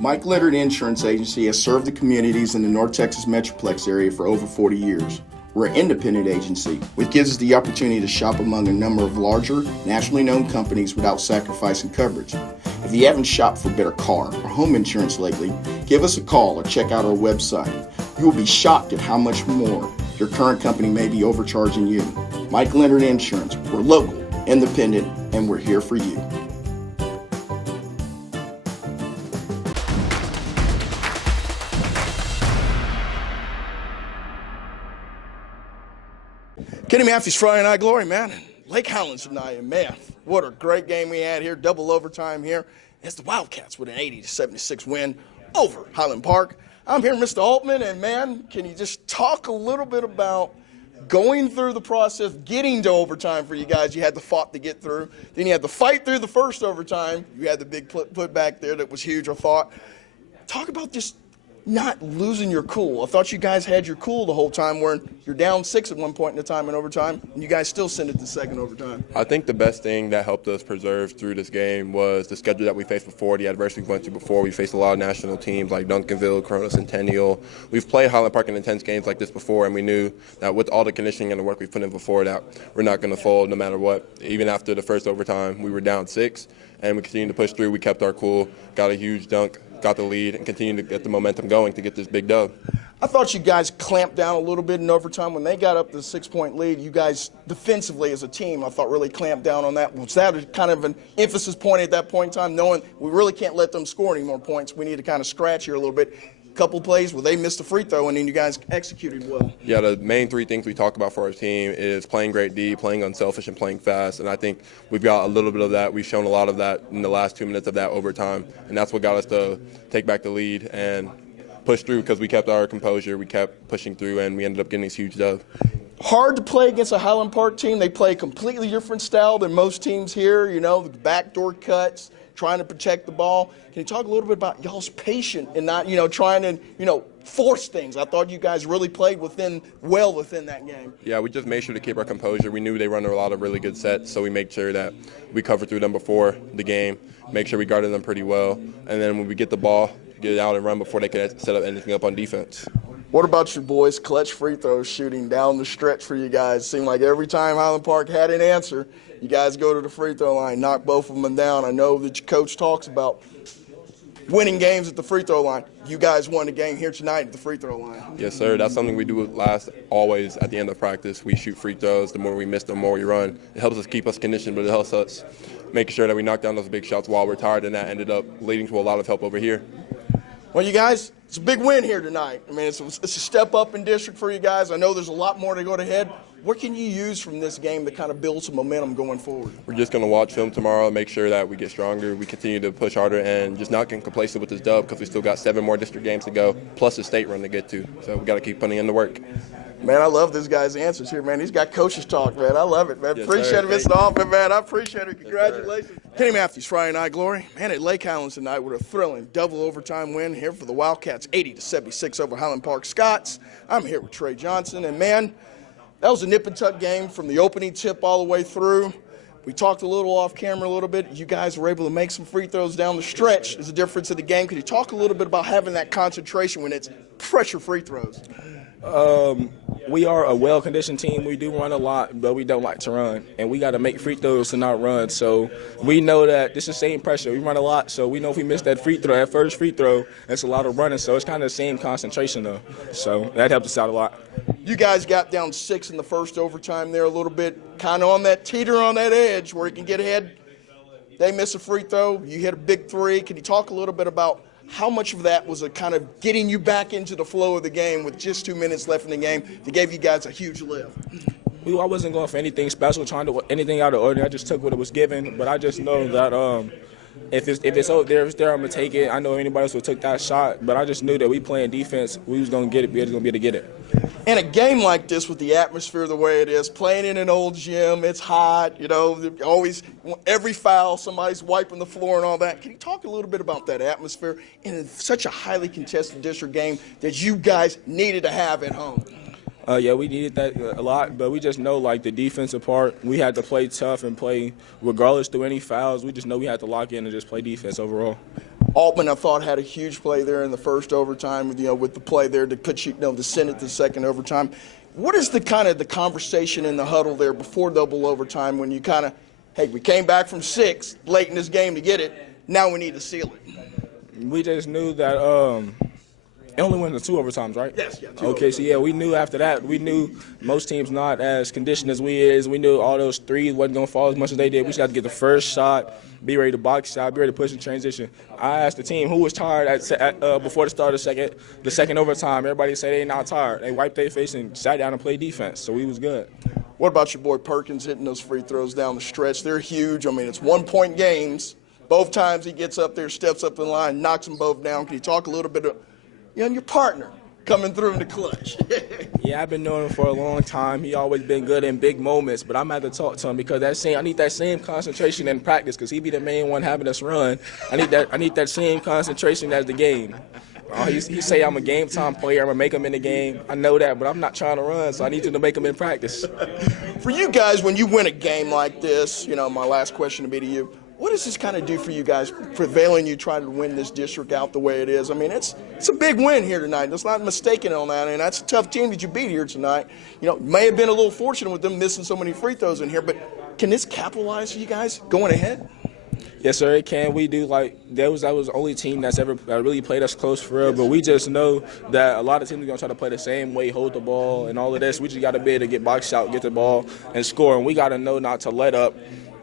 Mike Leonard Insurance Agency has served the communities in the North Texas Metroplex area for over 40 years. We're an independent agency, which gives us the opportunity to shop among a number of larger, nationally known companies without sacrificing coverage. If you haven't shopped for better car or home insurance lately, give us a call or check out our website. You will be shocked at how much more your current company may be overcharging you. Mike Leonard Insurance. We're local, independent, and we're here for you. Kenny Matthews, Friday Night Glory, man. Lake Highlands tonight, and man, what a great game we had here. Double overtime here. It's the Wildcats with an 80-76 win over Highland Park. I'm here, Mr. Altman, and man, can you just talk a little bit about going through the process, getting to overtime for you guys? You had the fought to get through. Then you had the fight through the first overtime. You had the big put back there that was huge, I thought. Talk about just not losing your cool. I thought you guys had your cool the whole time, where you're down 6 at one point in the time in overtime, and you guys still send it to second overtime. I think the best thing that helped us preserve through this game was the schedule that we faced before, the adversity we went through before. We faced a lot of national teams like Duncanville, Corona Centennial. We've played Highland Park in intense games like this before, and we knew that with all the conditioning and the work we put in before, that we're not going to fold no matter what. Even after the first overtime, we were down 6, and we continued to push through. We kept our cool, got a huge dunk, got the lead, and continued to get the momentum going to get this big dub. I thought you guys clamped down a little bit in overtime. When they got up to the 6-point lead, you guys defensively as a team, I thought, really clamped down on that. Was that kind of an emphasis point at that point in time, knowing we really can't let them score any more points? We need to kind of scratch here a little bit. Couple plays where they missed a free throw, and then you guys executed well. Yeah, the main 3 things we talk about for our team is playing great D, playing unselfish, and playing fast. And I think we've got a little bit of that. We've shown a lot of that in the last 2 minutes of that overtime, and that's what got us to take back the lead and push through, because we kept our composure, we kept pushing through, and we ended up getting this huge dub. Hard to play against a Highland Park team. They play a completely different style than most teams here, you know, the backdoor cuts, trying to protect the ball. Can you talk a little bit about y'all's patience and not, trying to, force things? I thought you guys really played well within that game. Yeah, we just made sure to keep our composure. We knew they run a lot of really good sets, so we made sure that we covered through them before the game, make sure we guarded them pretty well, and then when we get the ball, get it out and run before they could set up anything up on defense. What about your boys' clutch free throws shooting down the stretch for you guys? Seemed like every time Highland Park had an answer, you guys go to the free throw line, knock both of them down. I know that your coach talks about winning games at the free throw line. You guys won the game here tonight at the free throw line. Yes, sir. That's something we do always at the end of practice. We shoot free throws. The more we miss, the more we run. It helps us keep us conditioned, but it helps us making sure that we knock down those big shots while we're tired, and that ended up leading to a lot of help over here. Well, you guys, it's a big win here tonight. I mean, it's a step up in district for you guys. I know there's a lot more to go ahead. What can you use from this game to kind of build some momentum going forward? We're just going to watch film tomorrow, make sure that we get stronger, we continue to push harder, and just not get complacent with this dub, because we still got 7 more district games to go, plus a state run to get to. So we got to keep putting in the work. Man, I love this guy's answers here, man. He's got coaches talk, man. I love it, man. Yes, appreciate sir. it, Mr. Hoffman, man. I appreciate it. Congratulations. Yes, Kenny Matthews, Friday Night Glory. Man, at Lake Highlands tonight with a thrilling double overtime win here for the Wildcats, 80-76 over Highland Park Scots. I'm here with Trey Johnson, and man, that was a nip and tuck game from the opening tip all the way through. We talked a little off camera a little bit. You guys were able to make some free throws down the stretch. There's a difference in the game. Could you talk a little bit about having that concentration when it's pressure free throws? We are a well-conditioned team. We do run a lot, but we don't like to run. And we got to make free throws to not run. So we know that this is the same pressure. We run a lot, so we know if we miss that first free throw, that's a lot of running. So it's kind of the same concentration, though. So that helps us out a lot. You guys got down 6 in the first overtime there a little bit, kind of on that teeter on that edge where you can get ahead. They miss a free throw. You hit a big 3. Can you talk a little bit about how much of that was a kind of getting you back into the flow of the game with just 2 minutes left in the game that gave you guys a huge lift? I wasn't going for anything special, trying to anything out of the ordinary. I just took what it was given, but I just know that if it's out there, if it's there, I'm going to take it. I know anybody else would have took that shot, but I just knew that we playing defense, we was going to get it, we was going to be able to get it. In a game like this with the atmosphere the way it is, playing in an old gym, it's hot, always every foul, somebody's wiping the floor and all that. Can you talk a little bit about that atmosphere in such a highly contested district game that you guys needed to have at home? Yeah, we needed that a lot, but we just know, like, the defensive part, we had to play tough and play regardless through any fouls. We just know we had to lock in and just play defense overall. Altman, I thought, had a huge play there in the first overtime, with the play there to put to send it to the second overtime. What is the conversation in the huddle there before double overtime when you hey, we came back from 6 late in this game to get it, now we need to seal it? We just knew that it only went to 2 overtimes, right? Yes, yeah. Okay, so yeah, we knew after that. We knew most teams not as conditioned as we is. We knew all those threes wasn't going to fall as much as they did. We just got to get the first shot, be ready to box shot, be ready to push in transition. I asked the team who was tired before the start of the second overtime. Everybody said they not tired. They wiped their face and sat down and played defense, so we was good. What about your boy Perkins hitting those free throws down the stretch? They're huge. I mean, it's 1-point games. Both times he gets up there, steps up in line, knocks them both down. Can you talk a little bit of your partner coming through in the clutch? Yeah, I've been knowing him for a long time. He always been good in big moments, but I'm going to have to talk to him because I need that same concentration in practice because he be the main one having us run. I need that same concentration as the game. He say I'm a game time player. I'm going to make him in the game. I know that, but I'm not trying to run, so I need you to make him in practice. For you guys, when you win a game like this, my last question would be to you, what does this do for you guys, prevailing you trying to win this district out the way it is? I mean, it's a big win here tonight. Let's not mistaken on that. And that's a tough team that you beat here tonight. May have been a little fortunate with them missing so many free throws in here, but can this capitalize for you guys going ahead? Yes, sir, it can. We do. That was the only team that's ever really played us close for real. But we just know that a lot of teams are going to try to play the same way, hold the ball and all of this. We just got to be able to get box out, get the ball, and score. And we got to know not to let up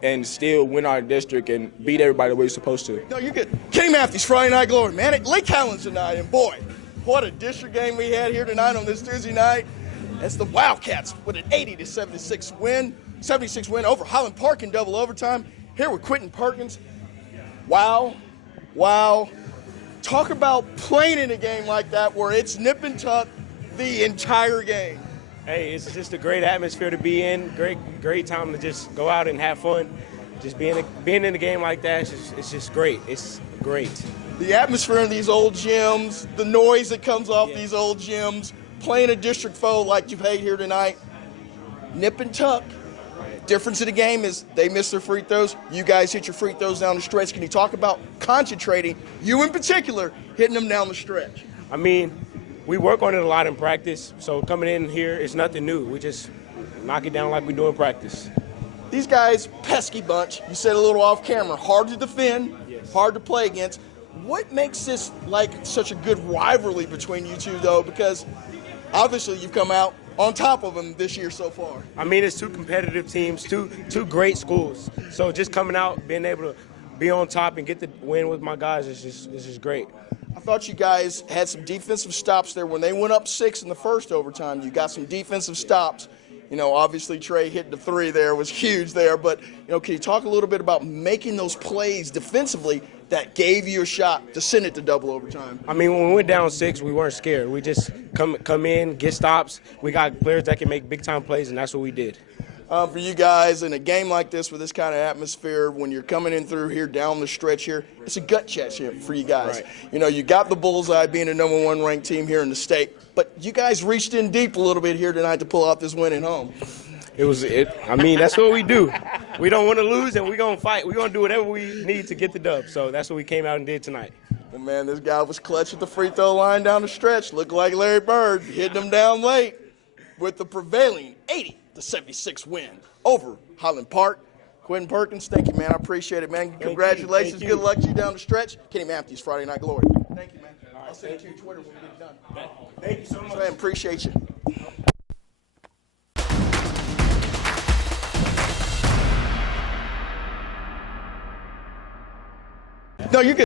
and still win our district and beat everybody the way we're supposed to. No, you're good. Kenny Matthews, Friday Night Glory, man. At Lake Highlands tonight, and boy, what a district game we had here tonight on this Tuesday night. That's the Wildcats with an 80-76 win, 76 win over Highland Park in double overtime. Here with Quinton Perkins. Wow. Talk about playing in a game like that where it's nip and tuck the entire game. Hey, it's just a great atmosphere to be in. Great time to just go out and have fun. Just being in a game like that, it's just great. It's great. The atmosphere in these old gyms, the noise that comes off these old gyms, playing a district foe like you've had here tonight, nip and tuck. Difference of the game is they miss their free throws. You guys hit your free throws down the stretch. Can you talk about concentrating, you in particular, hitting them down the stretch? I mean, we work on it a lot in practice, so coming in here, it's nothing new. We just knock it down like we do in practice. These guys, pesky bunch. You said a little off camera, hard to defend, hard to play against. What makes this such a good rivalry between you two, though? Because obviously you've come out on top of them this year so far. I mean, it's 2 competitive teams, two great schools. So just coming out, being able to be on top and get the win with my guys is just great. I thought you guys had some defensive stops there. When they went up 6 in the first overtime, you got some defensive stops. Obviously Trey hitting the 3 there was huge there. But, can you talk a little bit about making those plays defensively that gave you a shot to send it to double overtime? I mean, when we went down 6, we weren't scared. We just come in, get stops. We got players that can make big-time plays, and that's what we did. For you guys, in a game like this with this kind of atmosphere, when you're coming in through here down the stretch here, it's a gut check for you guys. Right. You got the bullseye being a number 1 ranked team here in the state, but you guys reached in deep a little bit here tonight to pull out this win at home. I mean, that's what we do. We don't want to lose, and we're going to fight. We're going to do whatever we need to get the dub. So that's what we came out and did tonight. Well, man, this guy was clutch at the free throw line down the stretch. Looked like Larry Bird, hitting them down late with the prevailing 80-76 win over Highland Park. Quinton Perkins, thank you, man. I appreciate it, man. Congratulations. Thank you. Good luck to you down the stretch. Kenny Matthews, Friday Night Glory. Thank you, man. I'll send it to your Twitter when we get it done. Thank you so much. Man, appreciate you. No, you're good.